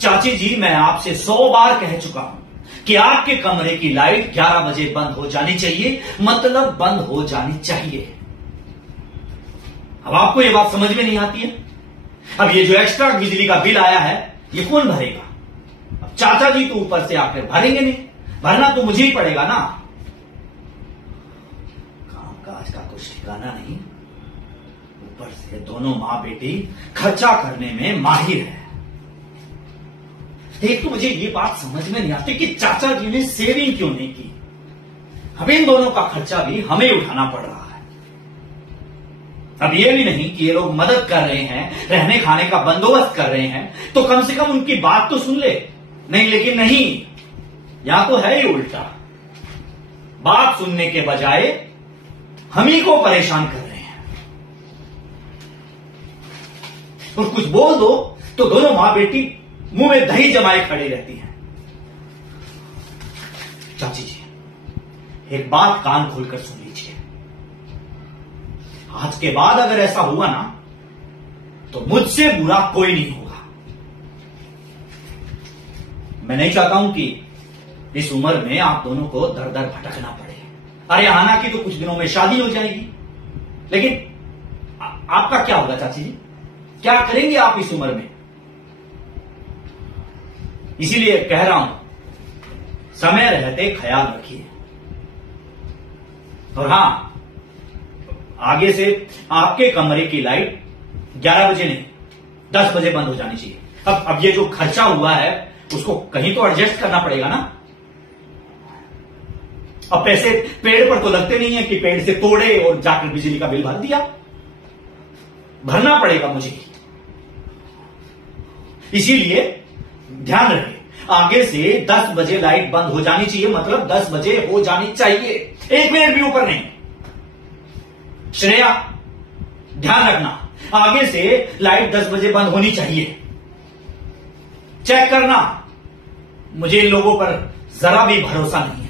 चाची जी, मैं आपसे 100 बार कह चुका हूं कि आपके कमरे की लाइट 11 बजे बंद हो जानी चाहिए, मतलब बंद हो जानी चाहिए। अब आपको यह बात समझ में नहीं आती है? अब ये जो एक्स्ट्रा बिजली का बिल आया है, ये कौन भरेगा? अब चाचा जी तो ऊपर से आकर भरेंगे नहीं, भरना तो मुझे ही पड़ेगा ना। काम काज का कुछ ठिकाना नहीं, ऊपर से दोनों मां बेटी खर्चा करने में माहिर है। एक तो मुझे ये बात समझ में नहीं आती कि चाचा जी ने सेविंग क्यों नहीं की। अब इन दोनों का खर्चा भी हमें उठाना पड़ रहा है। अब ये भी नहीं कि ये लोग मदद कर रहे हैं, रहने खाने का बंदोबस्त कर रहे हैं, तो कम से कम उनकी बात तो सुन ले। नहीं, लेकिन नहीं, या तो है ही उल्टा, बात सुनने के बजाय हम ही को परेशान कर रहे हैं। और कुछ बोल दो तो दोनों मां बेटी मुंह में दही जमाए खड़ी रहती हैं। चाची जी, एक बात कान खोलकर सुन लीजिए। आज के बाद अगर ऐसा हुआ ना, तो मुझसे बुरा कोई नहीं होगा। मैं नहीं चाहता हूं कि इस उम्र में आप दोनों को दर दर भटकना पड़े। अरे आना की तो कुछ दिनों में शादी हो जाएगी, लेकिन आपका क्या होगा चाची जी? क्या करेंगे आप इस उम्र में? इसीलिए कह रहा हूं, समय रहते ख्याल रखिए। और हां, आगे से आपके कमरे की लाइट 11 बजे नहीं 10 बजे बंद हो जानी चाहिए। अब ये जो खर्चा हुआ है उसको कहीं तो एडजस्ट करना पड़ेगा ना। अब पैसे पेड़ पर तो लगते नहीं है कि पेड़ से तोड़े और जाकर बिजली का बिल भर दिया। भरना पड़ेगा मुझे। इसीलिए ध्यान रखें, आगे से 10 बजे लाइट बंद हो जानी चाहिए, मतलब 10 बजे हो जानी चाहिए, 1 मिनट भी ऊपर नहीं। श्रेया, ध्यान रखना, आगे से लाइट 10 बजे बंद होनी चाहिए। चेक करना, मुझे इन लोगों पर जरा भी भरोसा नहीं है।